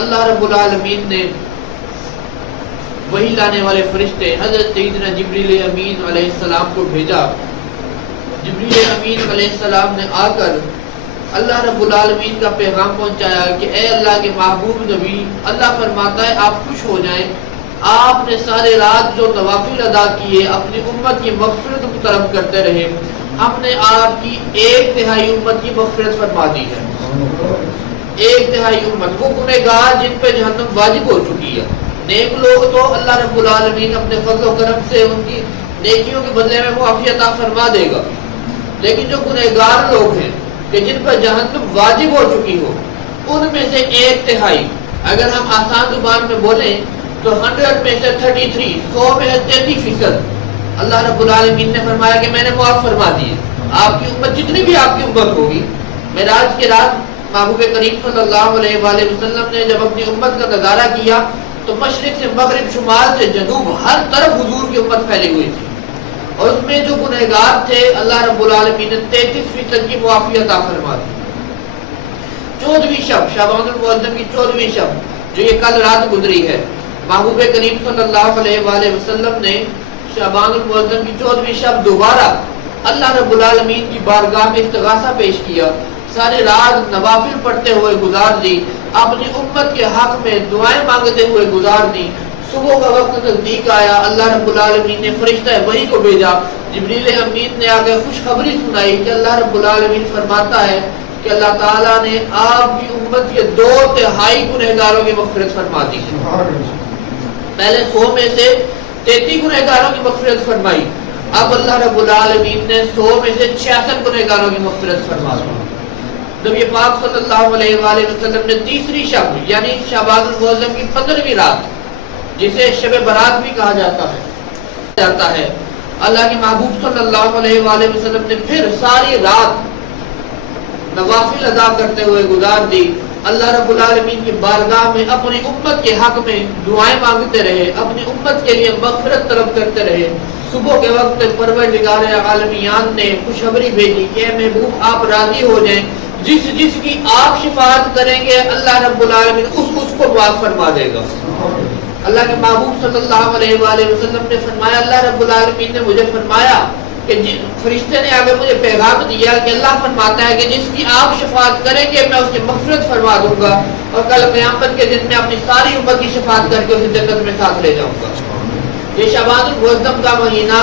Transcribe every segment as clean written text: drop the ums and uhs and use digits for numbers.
اللہ رب العالمین نے وحی لانے والے فرشتے حضرت سیدنا جبریل امین علیہ السلام کو بھیجا۔ جبریل امین علیہ السلام نے آ کر اللہ رب العالمین کا پیغام پہنچایا کہ اے اللہ کے محبوب نبی، اللہ فرماتا ہے آپ خوش ہو جائیں، آپ نے سارے رات جو نوافل ادا کیے اپنی امت کی مغفرت کو طلب کرتے رہے، ہم نے آپ کی 1/3 امت کی مغفرت فرما دی ہے۔ 1/3 امت، وہ گنہگار جن پہ جہنم واجب ہو چکی ہے۔ نیک لوگ تو اللہ رب العالمین اپنے فضل و کرم سے ان کی نیکیوں کے بدلے میں معافی عطا فرما دے گا، لیکن جو گنہگار لوگ ہیں کہ جن پر جہنم واجب ہو چکی ہو، ان میں سے 1/3، اگر ہم آسان زبان میں بولیں تو 100 میں سے 33، 100 میں سے 33% اللہ رب العالمین نے فرمایا کہ میں نے معاف فرما دیے۔ آپ کی امت جتنی بھی آپ کی امت ہوگی، معراج کی رات محبوب کریم صلی اللہ علیہ وآلہ وسلم نے جب اپنی امت کا نظارہ کیا تو مشرق سے مغرب، شمال سے جنوب، ہر طرف حضور کی امت پھیلی ہوئی تھی، اور اس میں جو گنہگار تھے اللہ رب العالمین نے 33% کی معافی عطا فرما دی۔ 14ویں شب، شعبان المعظم کی 14ویں شب جو یہ کل رات گزری ہے، محبوب کریم صلی اللہ علیہ وآلہ وسلم نے شعبان المعظم کی 14ویں شب دوبارہ اللہ رب العالمین کی بارگاہ میں استغاثہ پیش کیا، سارے رات نوافل پڑھتے ہوئے گزار دی، اپنی امت کے حق میں دعائیں مانگتے ہوئے گزار دی۔ صبح کا وقت نزدیک آیا، اللہ رب العالمین نے فرشتہ وحی کو بھیجا، جبریل امین نے آگے خوشخبری سنائی کہ اللہ رب العالمین فرماتا ہے کہ اللہ تعالیٰ نے آپ کی امت کے 2/3 گنہگاروں کی مغفرت فرما دی ہے۔ پہلے 100 میں سے 33 گنہگاروں کی مغفرت فرمائی، اب اللہ رب العالمین نے 100 میں سے 66 گنہگاروں کی مغفرت فرما دی۔ نبی پاک صلی اللہ علیہ وآلہ وسلم نے تیسری شب یعنی شعبان المعظم کی 15ویں رات، جسے شب برات بھی کہا جاتا ہے، اللہ کے محبوب صلی اللہ علیہ وآلہ وسلم نے پھر ساری رات نوافل ادا کرتے ہوئے گزار دی، اللہ رب العالمین کی بارگاہ میں اپنی امت کے حق میں دعائیں مانگتے رہے، اپنی امت کے لیے مغفرت طلب کرتے رہے۔ صبح کے وقت پروردگار عالمیان نے خوشخبری بھیجی کہ اے محبوب آپ راضی ہو جائیں، جس کی آپ شفاعت کریں گے اللہ رب العالمین اس کو معاف فرما دے گا۔ اللہ کے محبوب صلی اللہ علیہ وآلہ وسلم نے فرمایا، اللہ رب العالمین نے مجھے فرمایا کہ فرشتے نے آگے مجھے پیغام دیا کہ اللہ فرماتا ہے کہ جس کی آپ شفاعت کریں گے میں اس کی مغفرت فرما دوں گا، اور کل قیامت کے دن میں اپنی ساری امت کی شفاعت کر کے اسے جنت میں ساتھ لے جاؤں گا۔ یہ شعبان المعظم کا مہینہ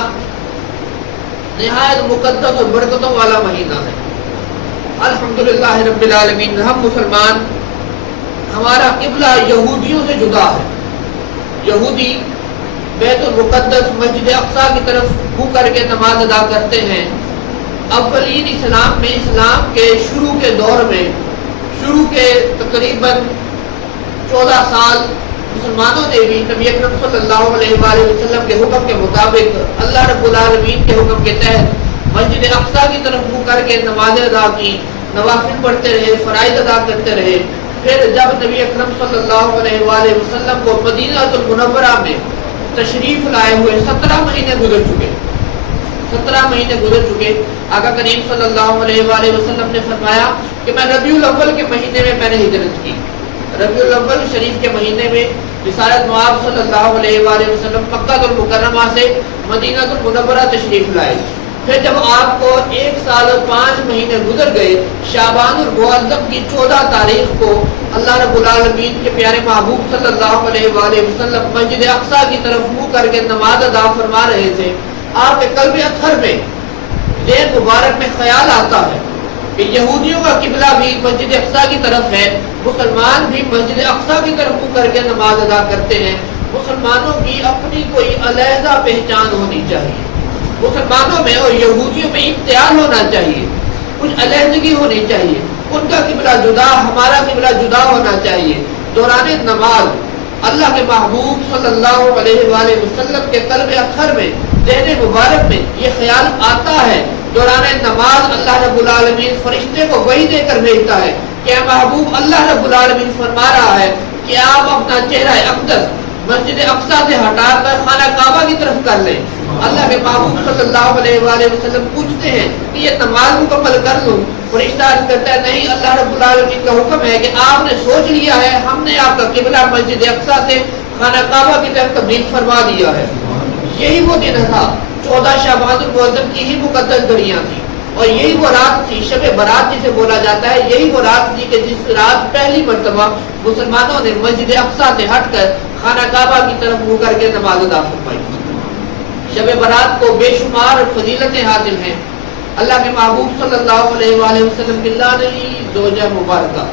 نہایت مقدس اور برکتوں والا مہینہ ہے۔ الحمدللہ رب العالمین، ہم مسلمان، ہمارا قبلہ یہودیوں سے جدا ہے۔ یہودی بیت المقدس مسجد اقصی کی طرف منہ کر کے نماز ادا کرتے ہیں۔ اولین اسلام میں، اسلام کے شروع کے دور میں، شروع کے تقریباً 14 سال مسلمانوں نے بھی نبی اکرم صلی اللہ علیہ وآلہ وسلم کے حکم کے مطابق اللہ رب العالمین کے حکم کے تحت مسجد اقصی کی طرف منہ کر کے نمازیں ادا کی، نوافل پڑھتے رہے، فرائض ادا کرتے رہے۔ پھر جب نبی اکرم صلی اللہ علیہ وآلہ وسلم کو مدینہ المنورہ میں تشریف لائے ہوئے 17 مہینے گزر چکے، 17 مہینے گزر چکے، آقا کریم صلی اللہ علیہ وآلہ وسلم نے فرمایا کہ میں ربیع الاول کے مہینے میں نے ہجرت کی۔ ربیع الاول شریف کے مہینے میں رسالت مآب صلی اللہ علیہ وآلہ وسلم مکہ المکرمہ سے مدینہ المنورہ تشریف لائے۔ پھر جب آپ کو 1 سال اور 5 مہینے گزر گئے، شعبان المعظم کی 14 تاریخ کو اللہ رب العالمین کے پیارے محبوب صلی اللہ علیہ وآلہ وسلم مسجد اقصی کی طرف منہ کر کے نماز ادا فرما رہے تھے۔ آپ کے قلب اطہر میں، ذہن مبارک میں خیال آتا ہے کہ یہودیوں کا قبلہ بھی مسجد اقصی کی طرف ہے، مسلمان بھی مسجد اقصی کی طرف منہ کر کے نماز ادا کرتے ہیں۔ مسلمانوں کی اپنی کوئی علیحدہ پہچان ہونی چاہیے، مسلمانوں میں اور یہودیوں میں امتیاز ہونا چاہیے، کچھ علیحدگی ہونی چاہیے، ان کا قبلہ جدا، ہمارا قبلہ جدا ہونا چاہیے۔ دوران نماز اللہ کے محبوب صلی اللہ علیہ وآلہ وسلم کے قلب اطہر میں، ذہن مبارک میں یہ خیال آتا ہے، دوران نماز اللہ رب العالمین فرشتے کو وحی دے کر بھیجتا ہے کہ اے محبوب اللہ رب العالمین فرما رہا ہے کہ آپ اپنا چہرہ اقدس مسجد اقصی سے ہٹا کر خانہ کعبہ کی طرف کر لیں، اللہ کے محبوب صلی اللہ علیہ وآلہ وسلم پوچھتے ہیں کہ یہ نماز مکمل کر لوں؟ فرشتہ عرض کرتا ہے نہیں، اللہ رب العالمین کا حکم ہے کہ آپ نے سوچ لیا ہے، ہم نے آپ کا قبلہ مسجد اقصی سے خانہ کعبہ کی طرف تبدیل فرما دیا ہے۔ یہی وہ دن تھا، 14 شعبان المعظم کی ہی مقدس گھڑیاں تھیں، اور یہی وہ رات تھی، شب برات جسے بولا جاتا ہے، یہی وہ رات تھی کہ جس رات پہلی مرتبہ مسلمانوں نے مسجد اقصی سے ہٹ کر خانہ کعبہ کی طرف منہ کر کے نماز ادا فرمائی۔ شب برات کو بے شمار فضیلتیں حاصل ہیں۔ اللہ کے محبوب صلی اللہ علیہ وآلہ وسلم کی لاڈلی زوجہ مبارکہ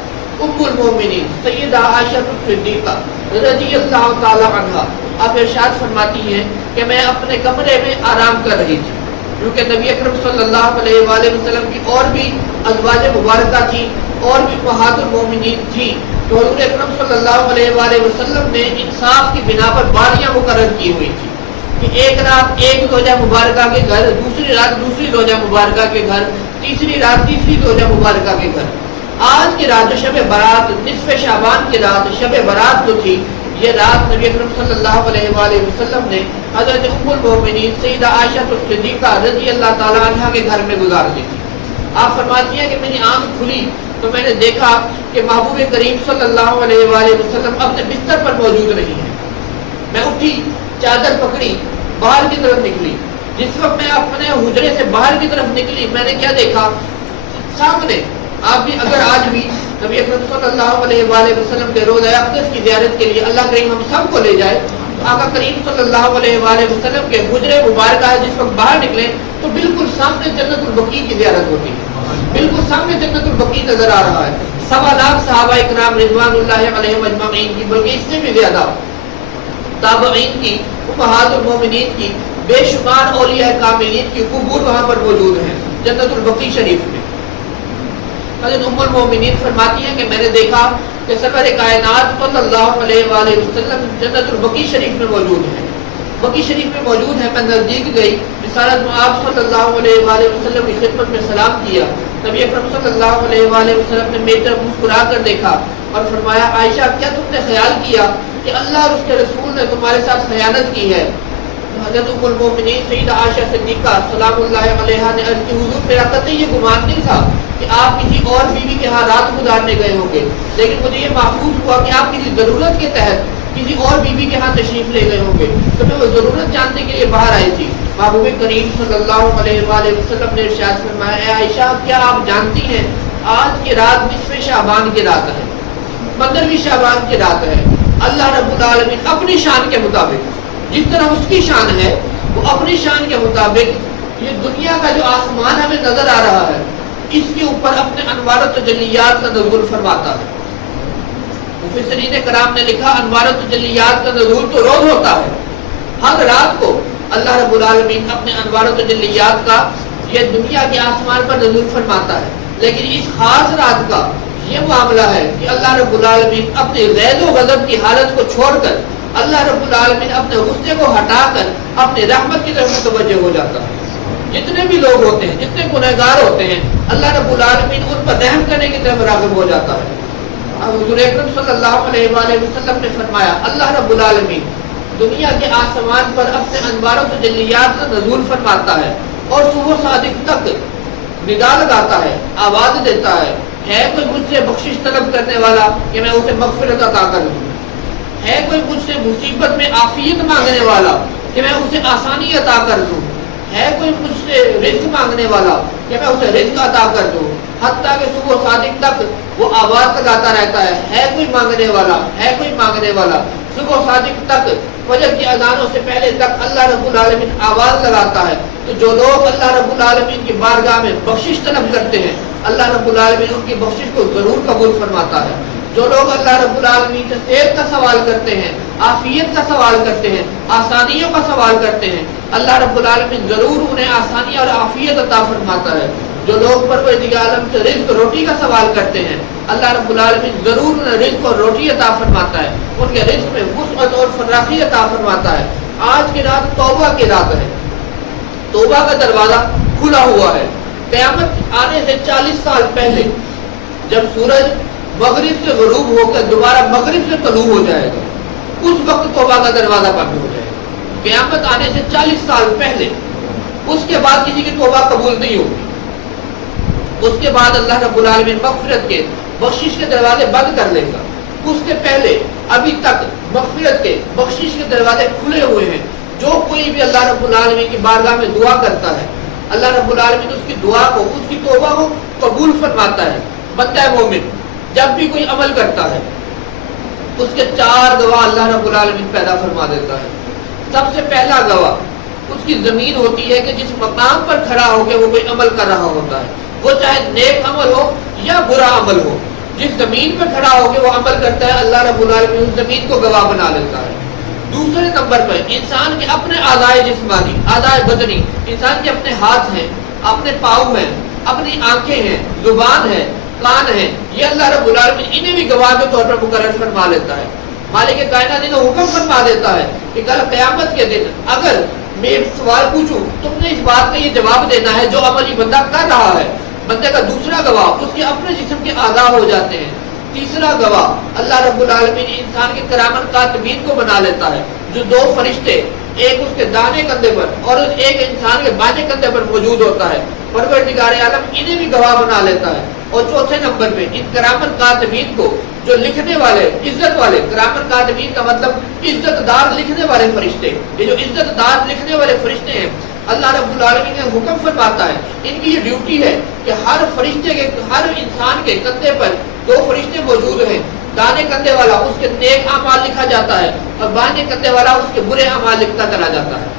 ام المومنین سیدہ عائشہ صدیقہ رضی اللہ تعالی عنہا آپ ارشاد فرماتی ہیں کہ میں اپنے کمرے میں آرام کر رہی تھی، کیونکہ نبی اکرم صلی اللہ علیہ وآلہ وسلم کی اور بھی ازواج مبارکہ تھیں، اور بھی امہات المومنین تھیں، تو حضور اکرم صلی اللہ علیہ وآلہ وسلم نے انصاف کی بنا پر باریاں مقرر کی ہوئی تھی کہ ایک رات ایک زوجہ مبارکہ کے گھر، دوسری رات دوسری زوجہ مبارکہ کے گھر، تیسری رات تیسری زوجہ مبارکہ کے گھر۔ آج کی رات جو شب برات، نصف شعبان کی رات شب برات جو تھی، یہ رات نبی اکرم صلی اللہ علیہ وآلہ وسلم نے حضرت ام المومنین سیدہ عائشہ صدیقہ رضی اللہ تعالی عنہا کے گھر میں گزار دی تھی۔ آپ فرماتی ہیں کہ میری آنکھ کھلی تو میں نے دیکھا کہ محبوب کریم صلی اللہ علیہ وآلہ وسلم اپنے بستر پر موجود نہیں ہیں۔ میں اٹھی، چادر پکڑی، باہر کی طرف نکلی۔ جس وقت میں اپنے حجرے سے باہر کی طرف نکلی، میں نے کیا دیکھا؟ سامنے آپ بھی اگر آج بھی نبی اکرم صلی اللہ علیہ وآلہ وسلم کے روضہ اقدس کی زیارت کے لیے اللہ کریم ہم سب کو لے جائے، تو آقا کریم صلی اللہ علیہ وآلہ وسلم کے حجرے مبارکہ ہے، جس وقت باہر نکلے تو بالکل سامنے جنت البقیع کی زیارت ہوتی ہے، بالکل سامنے جنت البقیع نظر آ رہا ہے۔ 1.25 لاکھ صحابہ اکرام رضوان اللہ علیہم اجمعین کی، بلکہ اس سے بھی زیادہ تابعین کی، امہات المومنین کی، بے شمار اولیاء کاملین کی قبور وہاں پر موجود ہیں جنت البقیع شریف میں۔ حضرت ام المومنین فرماتی ہیں کہ میں نے دیکھا کہ سرور کائنات صلی اللہ علیہ وآلہ وسلم جنت البقیع شریف میں موجود ہیں، بقیع شریف میں موجود ہیں۔ میں نزدیک گئی، رسالت آپ صلی اللہ علیہ وآلہ وسلم کی خدمت میں سلام کیا۔ نبی اکرم صلی اللہ علیہ وآلہ وسلم نے میری طرف مسکرا کر دیکھا اور فرمایا عائشہ کیا تم نے خیال کیا کہ اللہ اور اس کے رسول نے تمہارے ساتھ خیانت کی ہے؟ حضرت ام المومنین سیدہ عائشہ صدیقہ سلام اللہ علیہا نے عرض کی حضور میرا قطعی یہ گمان نہیں تھا کہ آپ کسی اور بیوی کے ہاں رات گزارنے گئے ہوں گے، لیکن مجھے یہ محفوظ ہوا کہ آپ کسی ضرورت کے تحت کسی اور بیوی کے ہاں تشریف لے گئے ہوں گے، تو میں وہ ضرورت جاننے کے لیے باہر آئی تھی۔ محبوب کریم صلی اللہ علیہ وآلہ وسلم نے ارشاد فرمایا اے عائشہ کیا آپ جانتی ہیں آج کی رات نصف شعبان کی رات ہے، 15ویں شعبان کی رات ہے۔ اللہ رب العالمین اپنی شان کے مطابق، جس طرح اس کی شان ہے وہ اپنی شان کے مطابق یہ دنیا کا جو آسمان ہمیں نظر آ رہا ہے اس کے اوپر اپنے انوار و تجلیات کا نزول فرماتا ہے۔ مفسرین کرام نے لکھا انوار و تجلیات کا نزول تو روز ہوتا ہے، ہر رات کو اللہ رب العالمین اپنے انوار و تجلیات کا یہ دنیا کے آسمان پر نزول فرماتا ہے، لیکن اس خاص رات کا یہ معاملہ ہے کہ اللہ رب العالمین اپنے غیظ و غضب کی حالت کو چھوڑ کر اللہ رب العالمین اپنے غصے کو ہٹا کر اپنی رحمت کی طرف متوجہ ہو جاتا ہے۔ جتنے بھی لوگ ہوتے ہیں، جتنے گنہگار ہوتے ہیں، اللہ رب العالمین ان پر رحم کرنے کی طرف راغب ہو جاتا ہے۔ حضور اکرم صلی اللہ علیہ وآلہ وسلم نے فرمایا اللہ رب العالمین دنیا کے آسمان پر اپنے انوار و تجلیات کا نزول فرماتا ہے اور صبح صادق تک ندا لگاتا ہے، آواز دیتا ہے کوئی مجھ سے بخشش طلب کرنے والا کہ میں اسے مغفرت عطا کر دوں، ہے کوئی مجھ سے مصیبت میں عافیت مانگنے والا کہ میں اسے آسانی عطا کر دوں، ہے کوئی مجھ سے رزق مانگنے والا کہ میں اسے رزق عطا کر دوں، حتیٰ کہ صبح صادق تک وہ آواز لگاتا رہتا ہے کوئی مانگنے والا، ہے کوئی مانگنے والا۔ صبح صادق تک فجر کی اذانوں سے پہلے تک اللہ رب العالمین آواز لگاتا ہے۔ تو جو لوگ اللہ رب العالمین کی بارگاہ میں بخشش طلب کرتے ہیں اللہ رب العالمین ان کی بخشش کو ضرور قبول فرماتا ہے۔ جو لوگ اللہ رب العالمین سے صحت کا سوال کرتے ہیں، عافیت کا سوال کرتے ہیں، آسانیوں کا سوال کرتے ہیں، اللہ رب العالمین ضرور انہیں آسانی اور عافیت عطا فرماتا ہے۔ جو لوگ پروردگار عالم سے رزق روٹی کا سوال کرتے ہیں اللہ رب العالمین ضرور انہیں رزق اور روٹی عطا فرماتا ہے، ان کے رزق میں وسعت اور فراخی عطا فرماتا ہے۔ آج کی رات توبہ کی رات ہے، توبہ کا دروازہ کھلا ہوا ہے۔ قیامت آنے سے 40 سال پہلے جب سورج مغرب سے غروب ہو کر دوبارہ مغرب سے طلوع ہو جائے گا، اس وقت توبہ کا دروازہ بند ہو جائے گا۔ قیامت آنے سے 40 سال پہلے، اس کے بعد کسی کی توبہ قبول نہیں ہوگی۔ اس کے بعد اللہ رب العالمین مغفرت کے، بخشش کے دروازے بند کر لے گا۔ اس سے پہلے ابھی تک مغفرت کے، بخشش کے دروازے کھلے ہوئے ہیں۔ جو کوئی بھی اللہ رب العالمین کی بارگاہ میں دعا کرتا ہے، اللہ رب العالمین اس کی دعا کو، اس کی توبہ کو قبول فرماتا ہے۔ بندہ مومن جب بھی کوئی عمل کرتا ہے، اس کے 4 گواہ اللہ رب العالمین پیدا فرما دیتا ہے۔ سب سے پہلا گواہ اس کی زمین ہوتی ہے کہ جس مقام پر کھڑا ہو کے وہ کوئی عمل کر رہا ہوتا ہے، وہ چاہے نیک عمل ہو یا برا عمل ہو، جس زمین پر کھڑا ہو کے وہ عمل کرتا ہے، اللہ رب العالمین اس زمین کو گواہ بنا لیتا ہے۔ دوسرے نمبر پر انسان کے اپنے اعضائے جسمانی، اعضائے بدنی، انسان کے اپنے ہاتھ ہیں، اپنے پاؤں ہیں، اپنی آنکھیں ہیں، زبان ہے، کان ہے، یہ اللہ رب العالمین انہیں بھی گواہ کے طور پر مقرر فرما لیتا ہے۔ مالک کائنات انہیں حکم فرما دیتا ہے کہ کل قیامت کے دن اگر میں ایک سوال پوچھوں، تم نے اس بات کا یہ جواب دینا ہے جو عمل یہ بندہ کر رہا ہے۔ بندے کا دوسرا گواہ اس کے اپنے جسم کے اعضاء ہو جاتے ہیں۔ تیسرا گواہ اللہ رب العالمین انسان کے کرامن کاتبین کو بنا لیتا ہے، جو 2 فرشتے، ایک اس کے دانے کندھے پر اور ایک انسان کے بائیں کندھے پر موجود ہوتا ہے۔ پروردگار عالم انہیں بھی گواہ بنا لیتا ہے۔ اور چوتھے نمبر پہ ان کرامن کاتبین کو، جو لکھنے والے، عزت والے، کرامن کاتبین کا مطلب عزت دار لکھنے والے فرشتے، یہ جو عزت دار لکھنے والے فرشتے ہیں، اللہ رب العالمین نے حکم فرماتا ہے، ان کی یہ ڈیوٹی ہے کہ ہر فرشتے کے، ہر انسان کے کندھے پر 2 فرشتے موجود ہیں۔ دانے کندھے والا اس کے نیک اعمال لکھا جاتا ہے اور بائیں کندھے والا اس کے برے اعمال لکھتا چلا جاتا ہے۔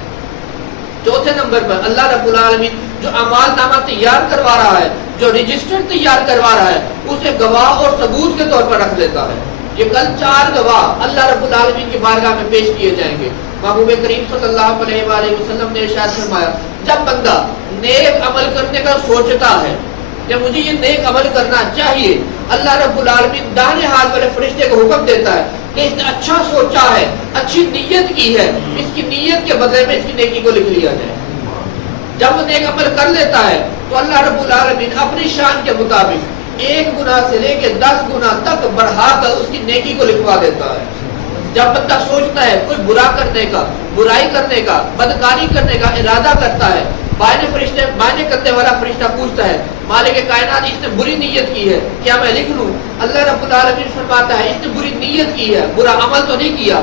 چوتھے نمبر پر اللہ رب العالمین جو اعمال نامہ تیار کروا رہا ہے، جو رجسٹر تیار کروا رہا ہے، اسے گواہ اور ثبوت کے طور پر رکھ لیتا ہے۔ یہ کل 4 گواہ اللہ رب العالمین کی بارگاہ میں پیش کیے جائیں گے۔ محبوب کریم صلی اللہ علیہ وآلہ وسلم نے ارشاد فرمایا، جب بندہ نیک عمل کرنے کا سوچتا ہے کہ مجھے یہ نیک عمل کرنا چاہیے، اللہ رب العالمین داہنے ہاتھ والے فرشتے کو حکم دیتا ہے کہ اس نے اچھا سوچا ہے، اچھی نیت کی ہے، اس کی نیت کے بدلے میں اس کی نیکی کو لکھ لیا جائے۔ جب وہ نیک عمل کر لیتا ہے تو اللہ رب العالمین اپنی شان کے مطابق 1 گناہ سے لے کے 10 گناہ تک بڑھا کر اس کی نیکی کو لکھوا دیتا ہے۔ جب بندہ سوچتا ہے کوئی برا کرنے کا، برائی کرنے کا، بدکاری کرنے کا ارادہ کرتا ہے، بائیں کندھے والا فرشتہ پوچھتا ہے، مالک کائنات اس نے بری نیت کی ہے، کیا میں لکھ لوں؟ اللہ رب العالمین فرماتا ہے، اس نے بری نیت کی ہے، برا عمل تو نہیں کیا۔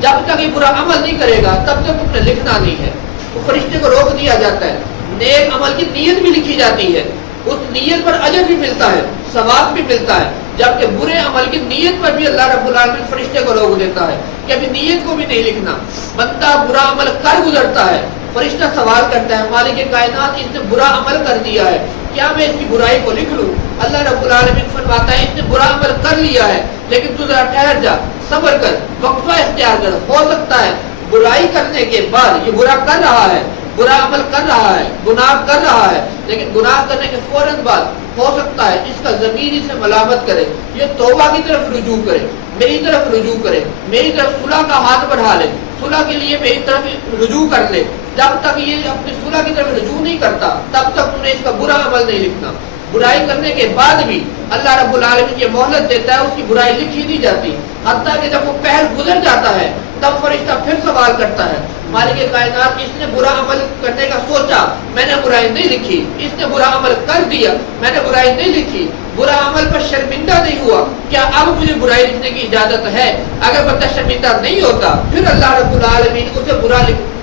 جب تک یہ برا عمل نہیں کرے گا تب تک تم نے لکھنا نہیں ہے۔ وہ فرشتے کو روک دیا جاتا ہے۔ نیک عمل کی نیت بھی لکھی جاتی ہے، اس نیت پر اجر بھی ملتا ہے، ثواب بھی ملتا ہے، جبکہ برے عمل کی نیت پر بھی اللہ رب العالمین فرشتے کو روک دیتا ہے کہ ابھی نیت کو بھی نہیں لکھنا۔ بندہ برا عمل کر گزرتا ہے، فرشتہ سوال کرتا ہے، مالک کائنات اس نے برا عمل کر دیا ہے، کیا میں اس کی برائی کو لکھ لوں؟ اللہ رب العالمین فرماتا ہے، اس نے برا عمل کر لیا ہے لیکن تو ذرا ٹھہر جا، صبر کر، وقفہ اختیار کر، ہو سکتا ہے برائی کرنے کے بعد یہ برا کر رہا ہے، برا عمل کر رہا ہے، گناہ کر رہا ہے، لیکن گناہ کرنے کے فوراً بعد ہو سکتا ہے اس کا ضمیر اسے ملامت کرے، یہ توبہ کی طرف رجوع کرے، میری طرف رجوع کرے، میری طرف صلح کا ہاتھ بڑھا لے، صلح کے لیے میری طرف رجوع کر لے۔ جب تک یہ اپنی صلح کی طرف رجوع نہیں کرتا تب تک انہیں اس کا برا عمل نہیں لکھنا۔ برائی کرنے کے بعد بھی اللہ رب العالمین یہ مہلت دیتا ہے، اس کی برائی لکھی نہیں جاتی، حتیٰ کہ جب وہ پہر گزر جاتا ہے تب فرشتہ پھر سوال کرتا ہے، مالک کائنات اس نے برا عمل کرنے کا سوچا، میں نے برائی نہیں لکھی، اس نے برا عمل کر دیا، میں نے برائی نہیں لکھی، برا عمل پر شرمندہ نہیں ہوا، کیا اب مجھے برائی لکھنے کی اجازت ہے؟ اگر بندہ شرمندہ نہیں ہوتا پھر اللہ رب العالمین اسے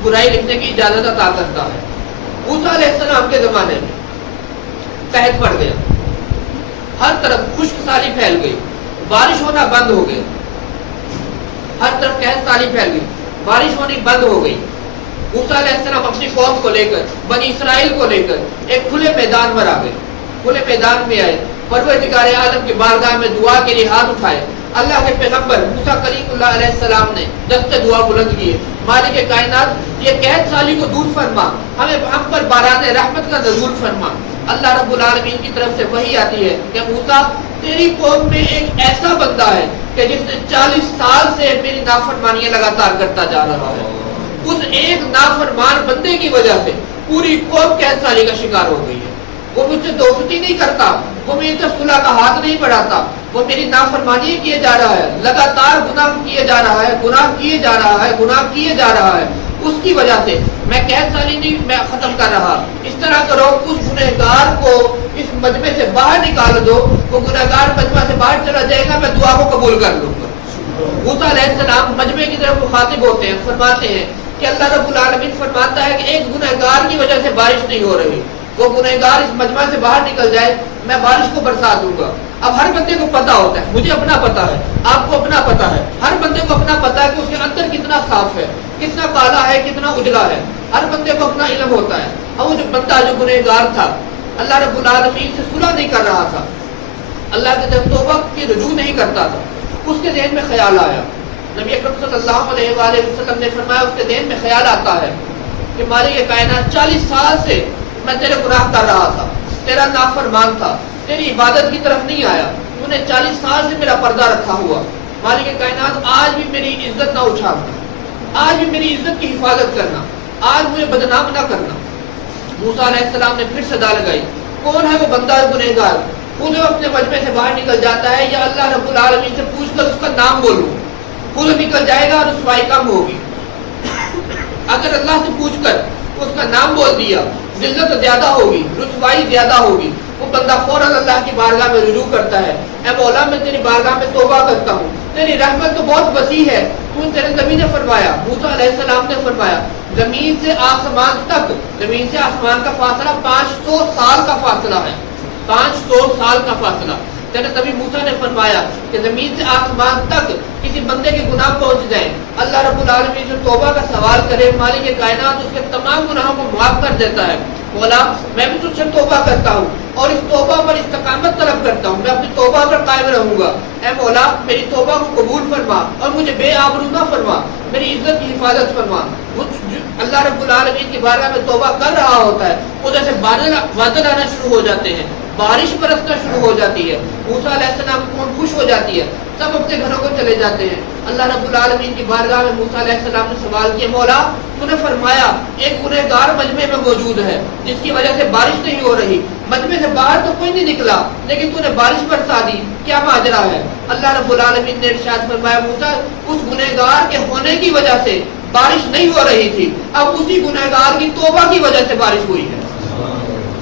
برائی لکھنے کی اجازت عطا کرتا ہے۔ موسیٰ علیہ السلام کے زمانے میں قحط پڑ گیا، ہر طرف خشک سالی پھیل گئی، بارش ہونا بند ہو گیا، ہر طرف قحط سالی پھیل گئی، بارش ہونی بند ہو گئی۔ موسیٰ علیہ السلام اپنی قوم کو لے کر، بنی اسرائیل کو لے کر ایک کھلے میدان پر آ گئے، کھلے میدان میں آئے، پروردگار عالم کی بارگاہ میں دعا کے لیے ہاتھ اٹھائے۔ اللہ کے پیغمبر موسیٰ کلیم اللہ علیہ السلام نے دست دعا بلند کیے، مالک کائنات یہ قحط سالی کو دور فرما، ہم پر باران رحمت کا نزول فرما۔ اللہ رب العالمین کی طرف سے وحی آتی ہے کہ موسیٰ تیری قوم میں ایک ایسا بندہ ہے کہ جس نے 40 سال سے میری نافرمانیاں لگاتار کرتا جا رہا ہے، اس ایک نافرمان بندے کی وجہ سے پوری قوم قحط سالی کا شکار ہو گئی ہے۔ وہ مجھ سے دوستی نہیں کرتا، وہ میری طرف صلح کا ہاتھ نہیں بڑھاتا، وہ میری نافرمانی کیے جا رہا ہے، لگاتار گناہ کیے جا رہا ہے، گناہ کیے جا رہا ہے، گناہ کیے جا رہا ہے۔ اس کی وجہ سے میں قید سالی نہیں میں ختم کر رہا، اس طرح کرو اس گنہگار کو اس مجمع سے باہر نکال دو، وہ گنہگار مجمع سے باہر چلا جائے گا، میں دعا کو قبول کر لوں گا۔ موسیٰ علیہ السلام مجمع کی طرف مخاطب ہوتے ہیں، فرماتے ہیں کہ اللہ رب العالمین فرماتا ہے کہ ایک گنہگار کی وجہ سے بارش نہیں ہو رہی، وہ گنہگار اس مجمع سے باہر نکل جائے، میں بارش کو برسا دوں گا۔ اب ہر بندے کو پتا ہوتا ہے، مجھے اپنا پتا ہے، آپ کو اپنا پتا ہے، ہر بندے کو اپنا پتا ہے کہ اس کے اندر کتنا صاف ہے، کتنا کالا ہے، کتنا اجلا ہے، ہر بندے کو اپنا علم ہوتا ہے۔ اب وہ جو بندہ جو گنہگار تھا، اللہ رب العالمین سے صلح نہیں کر رہا تھا، اللہ کے طرف توبہ کی رجوع نہیں کرتا تھا، اس کے ذہن میں خیال آیا، نبی اکرم صلی اللہ علیہ وآلہ وسلم نے فرمایا اس کے ذہن میں خیال آتا ہے کہ مالک کائنات 40 سال سے میں تیرے گناہ کر رہا تھا، تیرا نافرمان تھا، تیری عبادت کی طرف نہیں آیا، تو نے 40 سال سے میرا پردہ رکھا ہوا، مالک کائنات آج بھی میری عزت نہ اچھالنا، آج بھی میری عزت کی حفاظت کرنا، آج مجھے بدنام نہ کرنا۔ موسیٰ علیہ السلام نے پھر صدا لگائی، کون ہے وہ بندہ گنہگار وہ جو اپنے مجمع سے باہر نکل جاتا ہے، یا اللہ رب العالمین سے پوچھ کر اس کا نام بولوں، خود نکل جائے گا اور رسوائی کم ہوگی۔ اگر اللہ سے پوچھ کر اس کا نام بول دیا، ذلت زیادہ ہوگی، رسوائی زیادہ ہوگی، وہ بندہ فوراً اللہ کی بارگاہ میں رجوع کرتا ہے، اے مولا میں تیری بارگاہ میں توبہ کرتا ہوں، تیری رحمت تو بہت وسیع ہے، تو تیرے نبی نے فرمایا، موسیٰ علیہ السلام نے فرمایا، زمین سے آسمان تک، زمین سے آسمان کا فاصلہ 500 سال کا فاصلہ ہے، 500 سال کا فاصلہ۔ تیرے نبی موسیٰ نے فرمایا کہ زمین سے آسمان تک کسی بندے کے گناہ پہنچ جائیں، اللہ رب العالمین سے توبہ کا سوال کرے، مالک کائنات اس کے تمام گناہوں کو معاف کر دیتا ہے۔ مولا میں بھی تجھ سے توبہ کرتا ہوں اور اس توبہ پر استقامت طلب کرتا ہوں، میں اپنی توبہ پر قائم رہوں گا، اے مولا میری توبہ کو قبول فرما اور مجھے بے آبرو نہ فرما، میری عزت کی حفاظت فرما۔ اللہ رب العالمین کی بارگاہ میں توبہ کر رہا ہوتا ہے، ادھر سے بادل آنا شروع ہو جاتے ہیں، بارش برسنا شروع ہو جاتی ہے، موسیٰ علیہ السلام کی قوم خوش ہو جاتی ہے، سب اپنے گھروں کو چلے جاتے ہیں۔ اللہ رب العالمین کی بارگاہ میں موسیٰ علیہ السلام نے سوال کیا، مولا تو نے فرمایا ایک گنہگار مجمع میں موجود ہے جس کی وجہ سے بارش نہیں ہو رہی، مجمع سے باہر تو کوئی نہیں نکلا لیکن تو نے بارش برسا دی، کیا ماجرا ہے؟ اللہ رب العالمین نے ارشاد فرمایا، موسیٰ اس گنہگار کے ہونے کی وجہ سے بارش نہیں ہو رہی تھی، اب اسی گنہگار کی توبہ کی وجہ سے بارش ہوئی ہے۔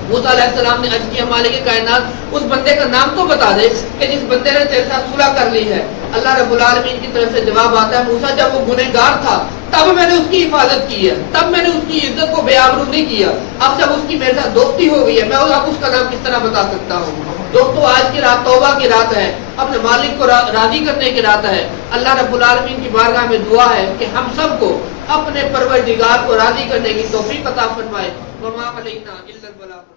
موسیٰ علیہ السلام نے عرض کیا، مالک کائنات اس بندے کا نام تو بتا دے کہ جس بندے نے تیرے ساتھ صلح کر لی ہے۔ اللہ رب العالمین کی طرف سے جواب آتا ہے، موسیٰ جب وہ گنہگار تھا تب میں نے اس کی حفاظت کی ہے، تب میں نے اس کی عزت کو بے آبرو نہیں کیا، اب جب اس کی میرے ساتھ دوستی ہو گئی ہے میں اب اس کا نام کس طرح بتا سکتا ہوں۔ دوستو آج کی رات توبہ کی رات ہے، اپنے مالک کو راضی کرنے کی رات ہے۔ اللہ رب العالمین کی بارگاہ میں دعا ہے کہ ہم سب کو اپنے پروردگار کو راضی کرنے کی توفیق عطا فرمائے۔ وما علینا الا البلاغ۔